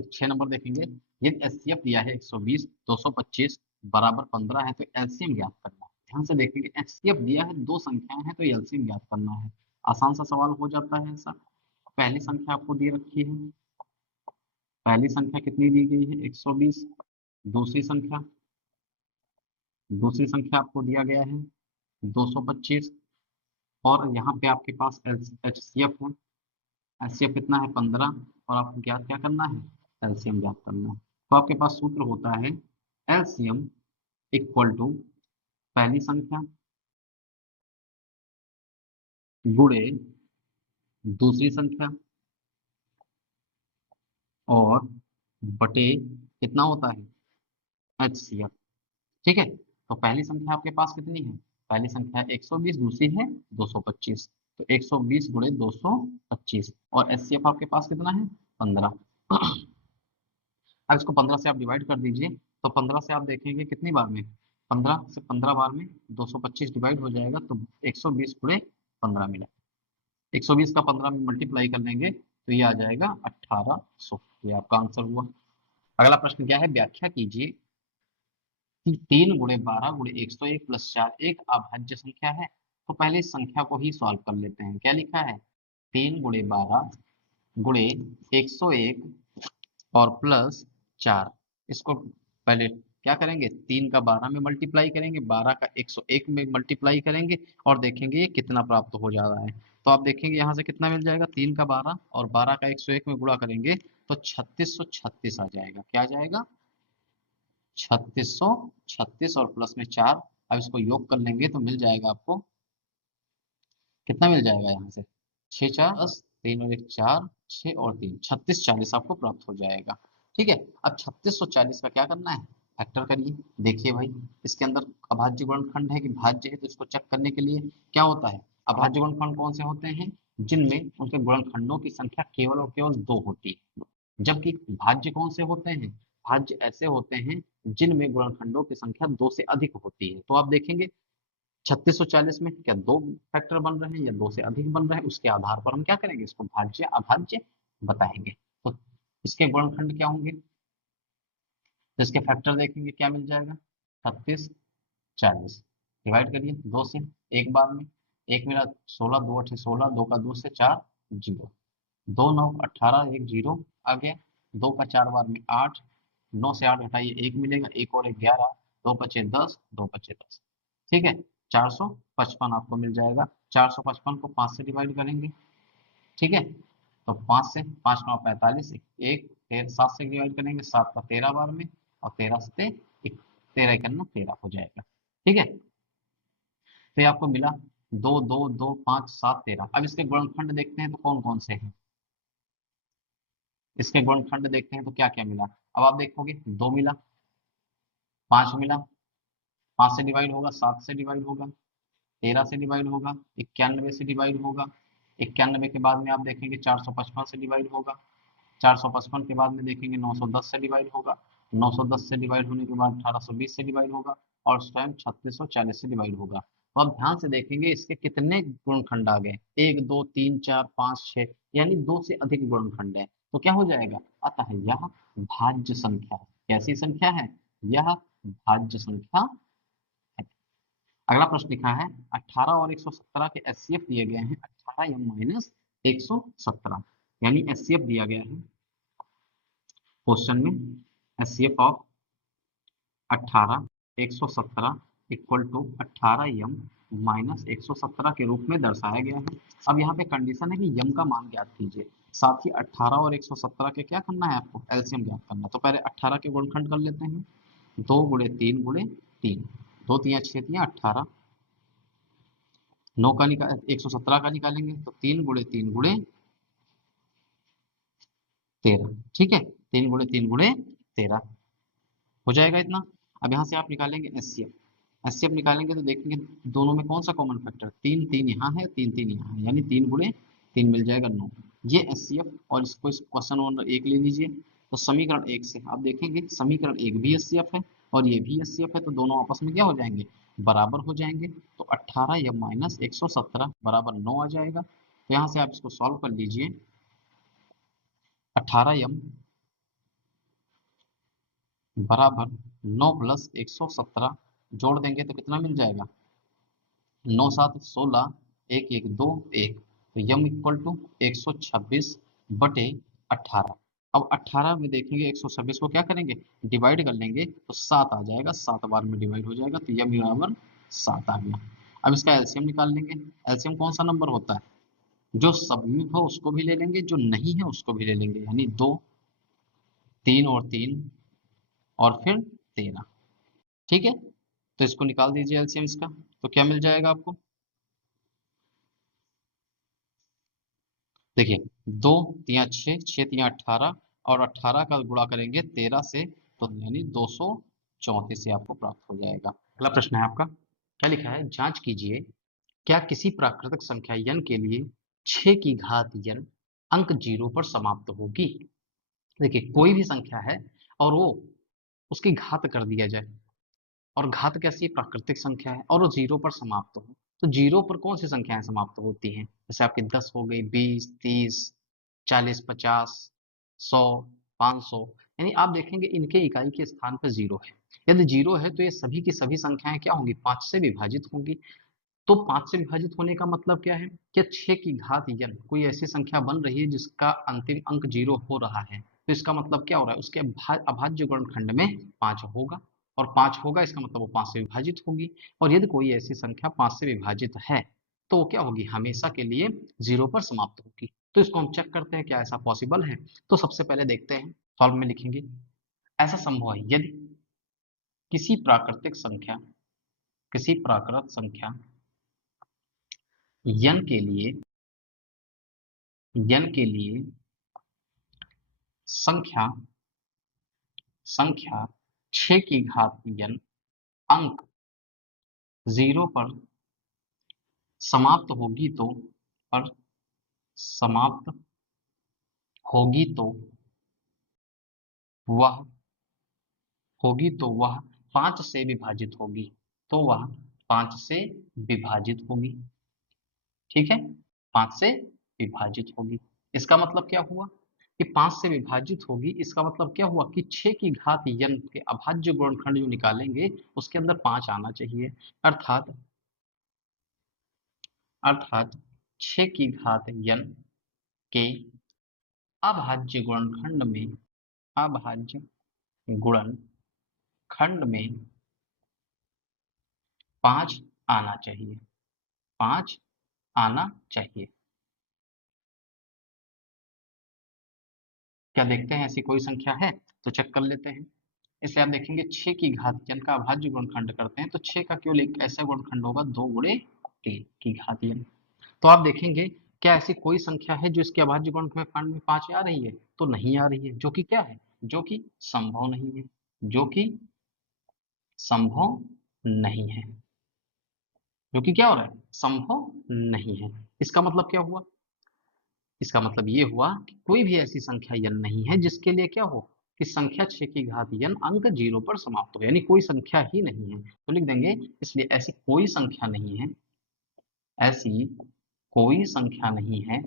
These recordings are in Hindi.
फिर 6 नंबर देखेंगे, यदि एचसीएफ दिया है 120 225 बराबर 15 है तो एलसीएम ज्ञात करना है। ध्यान से देखेंगे, एचसीएफ दिया है, दो संख्याएं हैं तो एलसीएम ज्ञात करना है। आसान सा सवाल हो जाता है ऐसा। पहली संख्या आपको दे रखी है, पहली संख्या कितनी दी गई है 120, दूसरी संख्या आपको दिया गया है 225, और यहाँ पे आपके पास एचसीएफ है, एचसीएफ कितना है 15, और आपको ज्ञात क्या करना है, एलसीएम ज्ञात करना है। तो आपके पास सूत्र होता है एलसीएम इक्वल टू पहली संख्या गुणे दूसरी संख्या और बटे कितना होता है एचसीएफ। ठीक है, तो पहली संख्या आपके पास कितनी है, पहली संख्या 120, दूसरी है 225, तो 120 गुणे 225, और एचसीएफ आपके पास कितना है 15। अब इसको 15 से आप डिवाइड कर दीजिए, तो 15 से आप देखेंगे कितनी बार में, 15 से 15 बार में 225 डिवाइड हो जाएगा, तो 120 गुणे 15 मिला। 120 का 15 में मल्टीप्लाई कर लेंगे तो ये आ जाएगा 1800। ये आपका आंसर हुआ। अगला प्रश्न क्या है, व्याख्या कीजिए कि 3 गुणे 12 गुणे 101 प्लस 4 एक अभाज्य संख्या है। तो पहले इस संख्या को ही सॉल्व कर लेते हैं। क्या लिखा है, 3 गुणे 12 गुणे 101 और प्लस 4। इसको पहले क्या करेंगे, 3 का 12 में मल्टीप्लाई करेंगे, 12 का 101 में मल्टीप्लाई करेंगे, और देखेंगे ये कितना प्राप्त हो जा रहा है। तो आप देखेंगे यहाँ से कितना मिल जाएगा, 3 का 12 और 12 का 101 में गुणा करेंगे तो 3636 आ जाएगा। क्या आ जाएगा, 3636 और प्लस में 4। अब इसको योग कर लेंगे तो मिल जाएगा आपको, कितना मिल जाएगा यहाँ से, 6 4 10, 3 और 1 4, 6 और 3 3640 आपको प्राप्त हो जाएगा। ठीक है, अब 3640 का क्या करना है, फैक्टर करिए। देखिए भाई, इसके अंदर अभाज्य गुणनखंड है कि भाज्य है, तो इसको चेक करने के लिए क्या होता है, अभाज्य गुणनखंड कौन से होते हैं, जिनमें उनके गुणनखंडों की संख्या केवल और केवल 2 होती है। जबकि भाज्य कौन से होते हैं, भाज्य ऐसे होते हैं जिनमें गुणनखंडों की संख्या 2 से अधिक होती है। तो आप देखेंगे 3640 में क्या 2 फैक्टर बन रहे हैं या 2 से अधिक बन रहे हैं, उसके आधार पर हम क्या करेंगे, इसको भाज्य अभाज्य बताएंगे। तो इसके गुणनखंड क्या होंगे, तो इसके फैक्टर देखेंगे क्या मिल जाएगा, 3640 डिवाइड करिए 2 से, एक बार में एक मिला 16, 2 8 16, 2 का 2 से 4 जीरो, 2 9 18, एक जीरो आ गया, 2 का 4 बार में 8, 9 से 8 घटाइए 1 मिलेगा, एक और 11, 2 पचे 10, 2 पचे 10। ठीक है, 455 आपको मिल जाएगा। 455 को 5 से डिवाइड करेंगे। ठीक है, तो 5 से 5 9 45, एक 7 से डिवाइड करेंगे, 7 का 13 बार में, और 13 से 13 इकन्ना 13 हो जाएगा। ठीक है, तो ये आपको मिला 2 2 2 5 7 13। अब इसके गुणनखंड देखते हैं तो कौन कौन से हैं, इसके गुणनखंड देखते हैं तो क्या क्या मिला। अब आप देखोगे 2 मिला, 5 मिला, 5 से डिवाइड होगा, 7 से डिवाइड होगा, 13 से डिवाइड होगा, 91 से डिवाइड होगा, 91 के बाद में आप देखेंगे 455 से डिवाइड होगा, 455 के बाद में देखेंगे 910 से डिवाइड होगा, 910 से डिवाइड होने के बाद 1820 से डिवाइड होगा, और स्वयं 3640 से डिवाइड होगा। तो आप ध्यान से देखेंगे इसके कितने गुणनखंड आ गए, 1 2 3 4 5 6, यानी 2 से अधिक गुणनखंड है। तो क्या हो जाएगा, अतः यह भाज्य संख्या है। कैसी संख्या है, यह भाज्य संख्या है। अगला प्रश्न लिखा है 18 और 117 के एचसीएफ दिए गए हैं, 18 m माइनस 117, यानी एचसीएफ दिया गया है क्वेश्चन में, HCF of 18 117 equal to 18 m minus 117 के रूप में दर्शाया गया है। अब यहाँ पे कंडीशन है कि m का मान ज्ञात कीजिए, साथ ही 18 और 117 के क्या करना है, आपको एलसीएम ज्ञात करना है। तो पहले 18 के गुणनखंड कर लेते हैं, 2 गुणे 3 गुणे 3, 2 3 6 3 18, 9 का निकाल 117 का निकालेंगे तो 3 गुणे 3 गुणे 13। ठीक है, 3 गुणे 3 गुणे 13 हो जाएगा इतना। अब यहाँ से आप निकालेंगे एचसीएफ, एचसीएफ निकालेंगे तो देखेंगे दोनों में कौन सा कॉमन फैक्टर, 3 3 यहाँ है, 3 3 यहाँ है, यानी 3 गुणे 3 मिल जाएगा 9। ये एचसीएफ, और इसको इस क्वेश्चन नंबर 1 ले लीजिए। तो समीकरण 1 से आप देखेंगे समीकरण 1 भी एचसीएफ है और ये भी एचसीएफ है, तो दोनों आपस में क्या हो जाएंगे, बराबर हो जाएंगे। तो 18 या माइनस 117 बराबर 9 आ जाएगा। तो यहाँ से आप इसको सॉल्व कर लीजिए, 18 m बराबर 9 प्लस 117 जोड़ देंगे तो कितना मिल जाएगा? 9 7 16, 1 1 2 1, तो यम इक्वल टू 126 बटे 18। अब 18 में देखेंगे 126 को क्या करेंगे, डिवाइड कर लेंगे तो 7 आ जाएगा, 7 बार में डिवाइड हो जाएगा, तो यम बराबर 7 आ गया। अब इसका एलसीएम निकाल लेंगे। एलसीएम कौन सा नंबर होता है? जो सब में हो उसको भी ले लेंगे, जो नहीं है उसको भी ले लेंगे, यानी 2, 3 और 3 और फिर 13। ठीक है, तो इसको निकाल दीजिए एलसीएम इसका, तो क्या मिल जाएगा आपको? देखिए, 2 तिया 6, 6 तिया 18, और 18 का गुणा करेंगे 13 से, तो यानी 234 से आपको प्राप्त हो जाएगा। अगला प्रश्न है आपका, क्या लिखा है, जांच कीजिए क्या किसी प्राकृतिक संख्या n के लिए 6 की घात n अंक 0 पर समाप्त होगी। देखिए, कोई भी संख्या है और वो उसकी घात कर दिया जाए, और घात कैसी है, प्राकृतिक संख्या है, और वो 0 पर समाप्त हो, तो 0 पर कौन सी संख्याएं समाप्त होती हैं? जैसे आपकी 10 हो गई, 20, 30, 40, 50, 100, 500, यानी आप देखेंगे इनके इकाई के स्थान पर 0 है। यदि 0 है तो ये सभी की सभी संख्याएं क्या होंगी, 5 से विभाजित होंगी। तो 5 से विभाजित होने का मतलब क्या है, कि 6 की घात n कोई ऐसी संख्या बन रही है जिसका अंतिम अंक 0 हो रहा है, तो इसका मतलब क्या हो रहा है, उसके अभाज्य गुणनखंड में 5 होगा, और 5 होगा इसका मतलब वो 5 से विभाजित होगी। और यदि कोई ऐसी संख्या 5 से विभाजित है तो वो क्या होगी, हमेशा के लिए 0 पर समाप्त होगी। तो इसको हम चेक करते हैं क्या ऐसा पॉसिबल है। तो सबसे पहले देखते हैं, सॉल्व में लिखेंगे, ऐसा संभव है यदि किसी प्राकृतिक संख्या, किसी प्राकृत संख्या n के लिए, n के लिए संख्या संख्या 6 की घात n अंक 0 पर समाप्त होगी तो, पर समाप्त होगी तो वह वह 5 से विभाजित होगी, तो वह 5 से विभाजित होगी। ठीक है, 5 से विभाजित होगी, इसका मतलब क्या हुआ कि 5 से विभाजित होगी, इसका मतलब क्या हुआ कि 6 की घात n के अभाज्य गुणनखंड जो निकालेंगे उसके अंदर 5 आना चाहिए, अर्थात 6 की घात n के अभाज्य गुणनखंड में, अभाज्य गुणनखंड में 5 आना चाहिए, 5 आना चाहिए। क्या देखते हैं ऐसी कोई संख्या है, तो चेक कर लेते हैं। इसलिए आप देखेंगे 6 की घात n का अभाज्य गुणनखंड करते हैं तो 6 का केवल एक ऐसा गुणनखंड होगा, 2 गुणे 3 की घात n। तो आप देखेंगे क्या ऐसी कोई संख्या है जो इसके अभाज्य गुणनखंड में 5 आ रही है, तो नहीं आ रही है, जो कि क्या है, जो कि संभव नहीं है, जो कि संभव नहीं है, जो कि क्या हो रहा है, संभव नहीं है। इसका मतलब क्या हुआ, इसका मतलब ये हुआ कि कोई भी ऐसी संख्या n नहीं है जिसके लिए क्या हो, कि संख्या 6 की घात n अंक 0 पर समाप्त हो, यानी कोई संख्या ही नहीं है, तो लिख देंगे इसलिए ऐसी कोई संख्या नहीं है, ऐसी कोई संख्या नहीं है,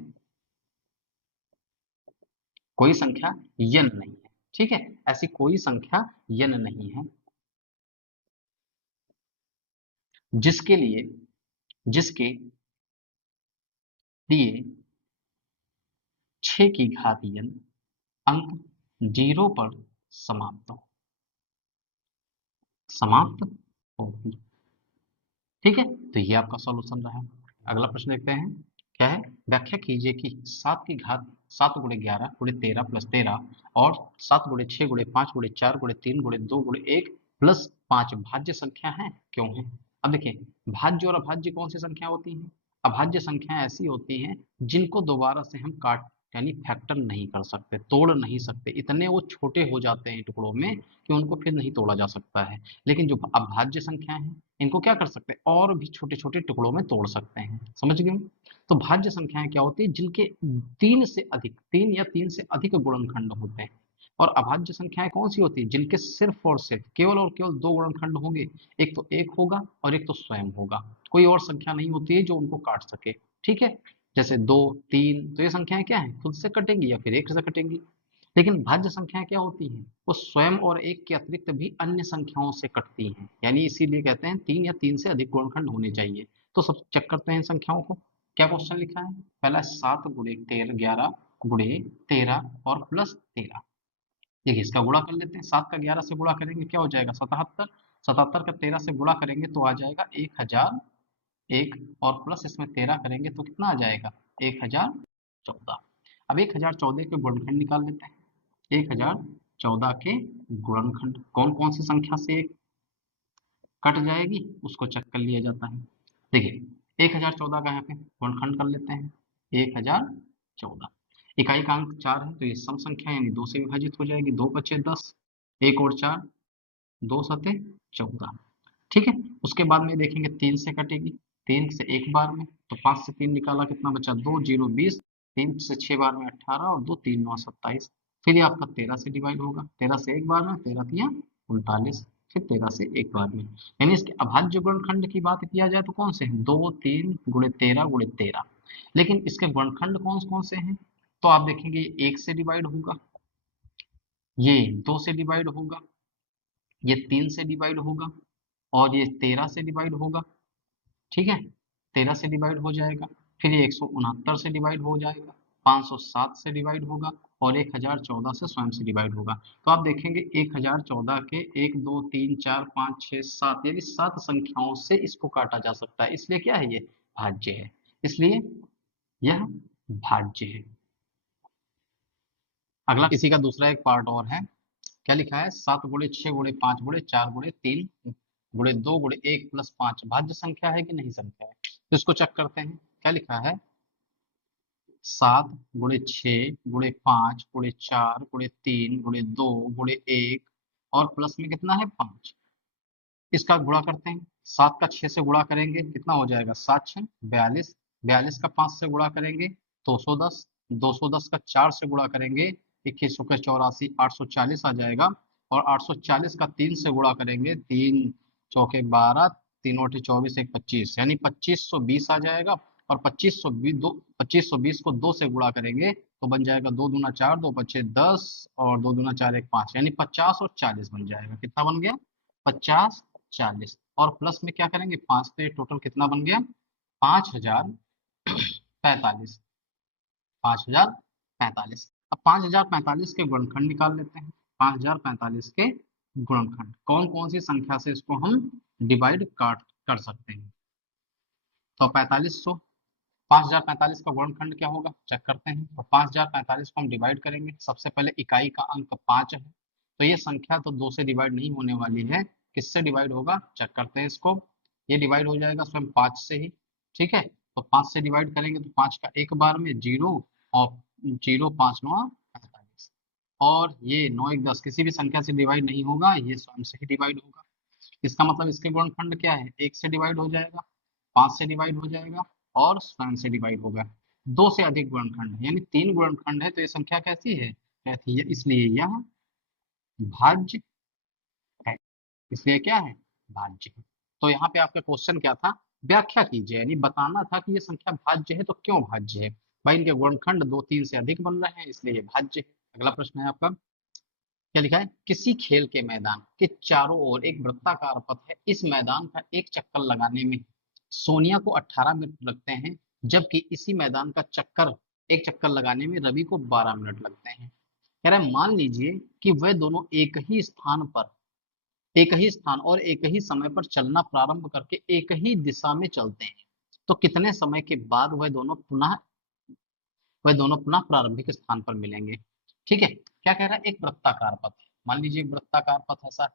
कोई संख्या n नहीं है। ठीक है, ऐसी कोई संख्या n नहीं है जिसके लिए, जिसके लिए 6 की घात n अंक 0 पर समाप्त हो, समाप्त होगी। ठीक है, तो ये आपका सॉल्यूशन रहा। अगला प्रश्न देखते हैं, क्या है, व्याख्या कीजिए कि 7 की घात 7 गुणे 11 गुणे 13 प्लस 13 और 7 गुणे 6 गुणे 5 गुणे 4 गुणे 3 गुणे 2 गुणे 1 प्लस 5 भाज्य संख्या है, क्यों है। अब देखिए, भाज्य और अभाज्य कौन सी संख्या होती हैं, अभाज्य संख्याएं ऐसी होती हैं जिनको दोबारा से हम काट, यानी फैक्टर नहीं कर सकते, तोड़ नहीं सकते, इतने वो छोटे हो जाते हैं टुकड़ों में कि उनको फिर नहीं तोड़ा जा सकता है। लेकिन जो अभाज्य संख्याएं हैं इनको क्या कर सकते हैं, और भी छोटे छोटे टुकड़ों में तोड़ सकते हैं, समझ गए। तो भाज्य संख्याएं क्या होती है, जिनके 3 से अधिक, 3 या 3 से अधिक गुणनखंड होते हैं। और अभाज्य संख्याएं कौन सी होती है, जिनके सिर्फ और सिर्फ केवल और केवल 2 गुणनखंड होंगे, एक तो 1 होगा और एक तो स्वयं होगा, कोई और संख्या नहीं होती है जो उनको काट सके। ठीक है, जैसे 2, 3, तो ये संख्याएं क्या है, खुद से कटेंगी या फिर 1 से कटेंगी। लेकिन भाज्य संख्याएं क्या होती हैं, वो स्वयं और एक के अतिरिक्त भी अन्य संख्याओं से कटती हैं, यानी इसीलिए कहते हैं 3 या 3 से अधिक गुणनखंड होने चाहिए। तो सब चेक करते हैं इन संख्याओं को। क्या क्वेश्चन लिखा है, पहला 7 गुणे 13 11 गुणे 13 और प्लस 13। देखिए इसका गुणा कर लेते हैं, 7 का 11 से गुणा करेंगे क्या हो जाएगा 77, 77 का 13 से गुणा करेंगे तो आ जाएगा 1001 और प्लस इसमें 13 करेंगे तो कितना आ जाएगा 1014। अब 1014 के गुणनखंड निकाल लेते हैं। 1014 के गुणनखंड कौन कौन सी संख्या से कट जाएगी उसको चेक कर लिया जाता है। देखिए 1014 का यहाँ पे गुणनखंड कर लेते हैं। 1014 इकाई का अंक 4 है तो ये सम संख्या यानी 2 से विभाजित हो जाएगी। 2 बचे 10, 1 और 4, 2 सते 14। ठीक है, उसके बाद में देखेंगे 3 से कटेगी, 3 से एक बार में, तो 5 से 3 निकाला कितना बचा 2 0 20, 3 से 6 बार में 18 और 2 3 9 27। फिर ये आपका 13 से डिवाइड होगा, 13 से एक बार में, 13 तिया 39, फिर 13 से एक बार में। यानी इसके अभाज्य गुणनखंड की बात किया जाए तो कौन से हैं, 2 3 गुणे 13 गुणे 13। लेकिन इसके गुणनखंड कौन कौन से हैं, तो आप देखेंगे ये 1 से डिवाइड होगा, ये 2 से डिवाइड होगा, ये 3 से डिवाइड होगा और ये 13 से डिवाइड होगा। ठीक है, 13 से डिवाइड हो जाएगा, फिर ये 169 से डिवाइड हो जाएगा, 507 से डिवाइड होगा और 1014 से स्वयं से डिवाइड होगा। तो आप देखेंगे 1014 के 1 2 3 4 5 6 7 यानी 7 संख्याओं से इसको काटा जा सकता है, इसलिए क्या है ये भाज्य है, इसलिए यह भाज्य है। अगला इसी का दूसरा एक पार्ट और है, क्या लिखा है 7 गुणे 6 गुणे 5 गुणे 4 गुणे 3 गुणे 2 गुणे 1 प्लस 5 भाज्य संख्या है कि नहीं संख्या है, तो इसको चेक करते हैं। क्या लिखा है 7 गुणे 6 गुणे 5 गुणे 4 गुणे 3 गुणे 2 गुणे 1 और प्लस में कितना है 5। इसका गुणा करते हैं, 7 का 6 से गुणा करेंगे कितना हो जाएगा 7 6 42, 42 का 5 से गुणा करेंगे 210, 210 का 4 से गुणा करेंगे 21 के 84 840 आ जाएगा और 840 का 3 से गुणा करेंगे 3 चौके 12, 3 बटे 24 1 25 यानी 2520 आ जाएगा और 2520 को 2 से गुणा करेंगे तो बन जाएगा 2 दूना 4 2 बचे 10 और 2 दूना 4 1 5 यानी 50 और 40 बन जाएगा। कितना बन गया 50 40 और प्लस में क्या करेंगे 5, तो ये टोटल कितना बन गया 5045, 5045। अब 5045 के गुणनखंड निकाल लेते हैं। 5045 के गुणनखंड कौन कौन सी संख्या से इसको हम डिवाइड काट कर सकते हैं, तो 4500, 5045 का गुणनखंड क्या होगा चेक करते हैं। तो 5045 को हम डिवाइड करेंगे, सबसे पहले इकाई का अंक 5 है तो ये संख्या तो 2 से डिवाइड नहीं होने वाली है, किससे डिवाइड होगा चेक करते हैं इसको। ये डिवाइड हो जाएगा स्वयं 5 से ही। ठीक है, तो 5 से डिवाइड करेंगे तो 5 का एक बार में 0 और 0 5 9 45 और ये 9 1 10 किसी भी संख्या से डिवाइड नहीं होगा, ये स्वयं से ही डिवाइड होगा। इसका मतलब इसके गुणनखंड क्या है 1 से डिवाइड हो जाएगा, 5 से डिवाइड हो जाएगा और स्वयं से डिवाइड होगा। 2 से अधिक गुणनखंड है यानी 3 गुणनखंड है तो ये संख्या कैसी है रहती है, इसलिए यह भाज्य है, इसलिए क्या है भाज्य है। तो यहाँ पे आपका क्वेश्चन क्या था, व्याख्या कीजिए, यानी बताना था कि ये संख्या भाज्य है तो क्यों भाज्य है। भाई इनके गुणनखंड 2 3 से अधिक बन रहे हैं इसलिए ये भाज्य है। अगला प्रश्न है आपका, क्या लिखा है किसी खेल के मैदान के चारों ओर एक वृत्ताकार पथ है, इस मैदान का एक चक्कर लगाने में सोनिया को 18 मिनट लगते हैं जबकि इसी मैदान का एक चक्कर लगाने में रवि को 12 मिनट लगते हैं। कह रहा है मान लीजिए कि वह दोनों एक ही स्थान और एक ही समय पर चलना प्रारंभ करके एक ही दिशा में चलते हैं, तो कितने समय के बाद वह दोनों पुनः प्रारंभिक स्थान पर मिलेंगे। ठीक है, क्या कह रहा है एक वृत्ताकार पथ है, मान लीजिए एक वृत्ताकार पथ ऐसा है।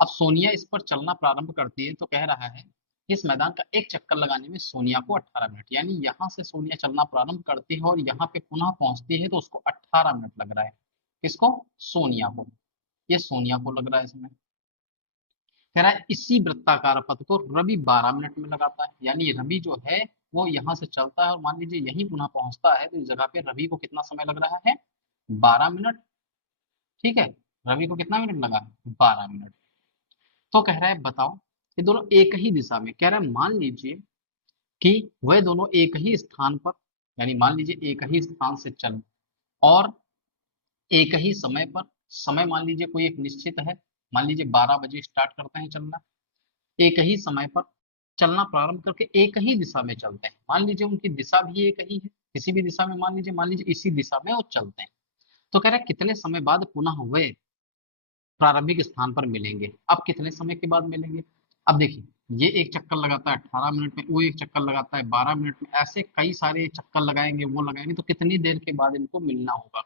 अब सोनिया इस पर चलना प्रारंभ करती है तो कह रहा है इस मैदान का एक चक्कर लगाने में सोनिया को 18 मिनट, यानी यहाँ से सोनिया चलना प्रारंभ करती है और यहाँ पे पुनः पहुंचती है तो उसको 18 मिनट लग रहा है। किसको सोनिया को, ये सोनिया को लग रहा है इसमें। कह रहा है इसी वृत्ताकार पथ को रवि 12 मिनट में लगाता है, यानी रवि जो है वो यहाँ से चलता है और मान लीजिए यहीं पुनः पहुंचता है तो इस जगह पे रवि को कितना समय लग रहा है 12 मिनट। ठीक है, रवि को कितना मिनट लगा 12 मिनट। तो कह रहा है बताओ ये दोनों एक ही दिशा में, कह रहा है मान लीजिए कि वह दोनों एक ही स्थान पर, यानी मान लीजिए एक ही स्थान से चल और एक ही समय पर, समय मान लीजिए कोई एक निश्चित है, मान लीजिए 12 बजे स्टार्ट करते हैं चलना, एक ही समय पर चलना प्रारंभ करके एक ही दिशा में चलते हैं, मान लीजिए उनकी दिशा भी एक ही है, किसी भी दिशा में, मान लीजिए इसी दिशा में वो चलते हैं, तो कह रहा है कितने समय बाद पुनः वे प्रारंभिक स्थान पर मिलेंगे। अब कितने समय के बाद मिलेंगे? अब देखिए, ये एक चक्कर लगाता है 18 मिनट में, वो एक चक्कर लगाता है 12 मिनट में, ऐसे कई सारे चक्कर लगाएंगे, वो लगाएंगे, तो कितनी देर के बाद इनको मिलना होगा?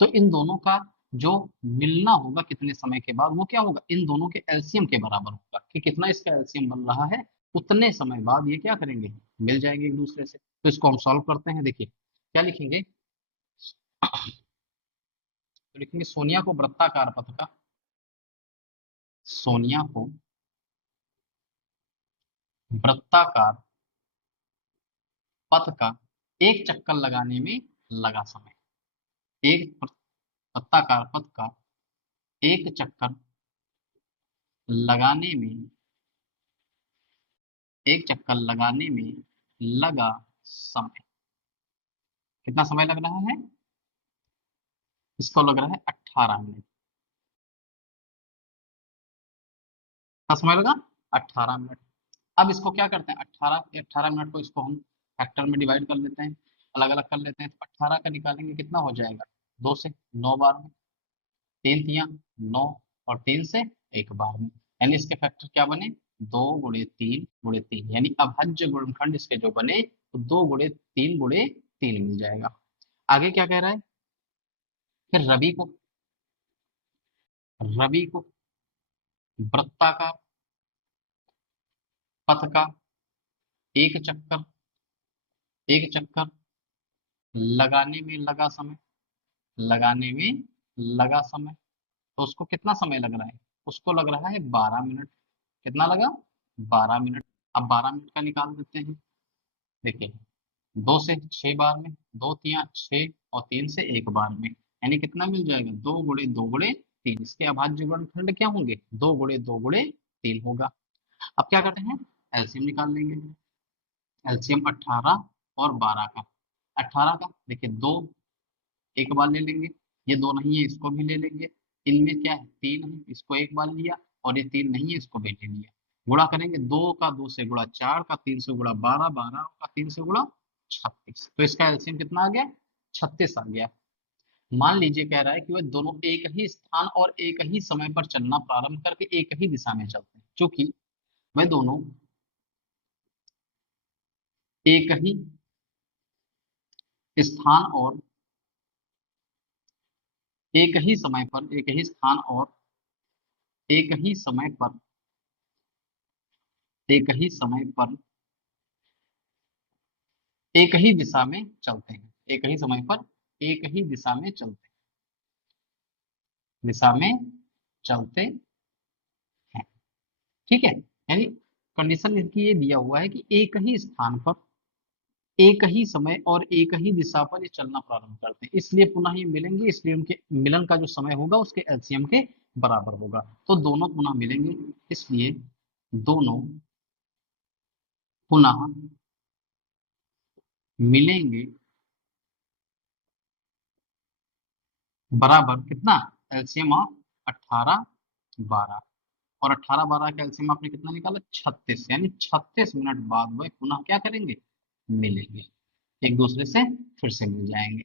तो इन दोनों का जो मिलना होगा कितने समय के बाद, वो क्या होगा, इन दोनों के एलसीएम के बराबर होगा, कि कितना इसका एलसीएम बन रहा है, उतने समय बाद ये क्या करेंगे, मिल जाएंगे एक दूसरे से। तो इसको हम सॉल्व करते हैं। देखिए क्या लिखेंगे, तो लिखेंगे सोनिया को वृत्ताकार पथ का, सोनिया को वृत्ताकार पथ का एक चक्कर लगाने में लगा समय, एक वृत्ताकार पथ का एक चक्कर लगाने में, एक चक्कर लगाने में लगा समय, कितना समय लग रहा है, इसको लग रहा है 18 मिनट। कितना समय लगा, 18 मिनट। अब इसको क्या करते हैं, 18 मिनट को इसको हम फैक्टर में डिवाइड कर लेते हैं, अलग अलग कर लेते हैं, तो 18 का निकालेंगे कितना हो जाएगा, 2 से 9 बार में, 3 तिया 9, और 3 से 1 बार में, यानी इसके फैक्टर क्या बने, 2 गुणे 3 गुणे 3, यानी अभाज्य गुणनखंड इसके जो बने, तो 2 गुणे 3 गुणे 3 मिल जाएगा। आगे क्या कह रहा है, फिर रवि को वृत्ताकार पथ का एक चक्कर, एक चक्कर लगाने में लगा समय, लगाने में लगा समय, तो उसको कितना समय लग रहा है, उसको लग रहा है 12 मिनट। कितना लगा, 12 मिनट। अब 12 मिनट का निकाल देते हैं। देखिए 2 से 6 बार में, 2 तिया 6, और 3 से 1 बार में, यानी कितना मिल जाएगा, 2 गुणे 2 गुणे 3, इसके अभाज्य गुणनखंड क्या होंगे, 2 गुणे 2 गुणे 3 होगा। अब क्या करते हैं, एलसीएम निकाल लेंगे। एलसीएम 18 और 12 का, 18 का देखिए 2 एक बार ले लेंगे, ये 2 नहीं है इसको भी ले लेंगे, इनमें क्या है 3 है, इसको एक बार लिया, और ये 3 नहीं है इसको भी ले लिया, गुणा करेंगे, 2 का 2 से गुणा 4, का 3 से गुणा 12, 12 का 3 से गुणा 36, तो इसका एलसीएम कितना आ गया, 36 आ गया। मान लीजिए कह रहा है कि वह दोनों एक ही स्थान और एक ही समय पर चलना प्रारंभ करके एक ही दिशा में चलते हैं, क्योंकि वह दोनों एक ही स्थान और एक ही समय पर, एक ही स्थान और एक ही समय पर, एक ही समय पर एक ही दिशा में चलते हैं, एक ही समय पर एक ही दिशा में चलते हैं, दिशा में चलते हैं, ठीक है। यानी कंडीशन इसकी ये दिया हुआ है कि एक ही स्थान पर एक ही समय और एक ही दिशा पर ये चलना प्रारंभ करते हैं, इसलिए पुनः ये मिलेंगे, इसलिए उनके मिलन का जो समय होगा उसके एलसीएम के बराबर होगा, तो दोनों पुनः मिलेंगे, इसलिए दोनों पुनः मिलेंगे बराबर कितना, एलसीएम ऑफ 18 12, और 18 12 का एलसीएम आपने कितना निकाला, 36, यानी 36 मिनट बाद वह पुनः क्या करेंगे, मिलेंगे, एक दूसरे से फिर से मिल जाएंगे।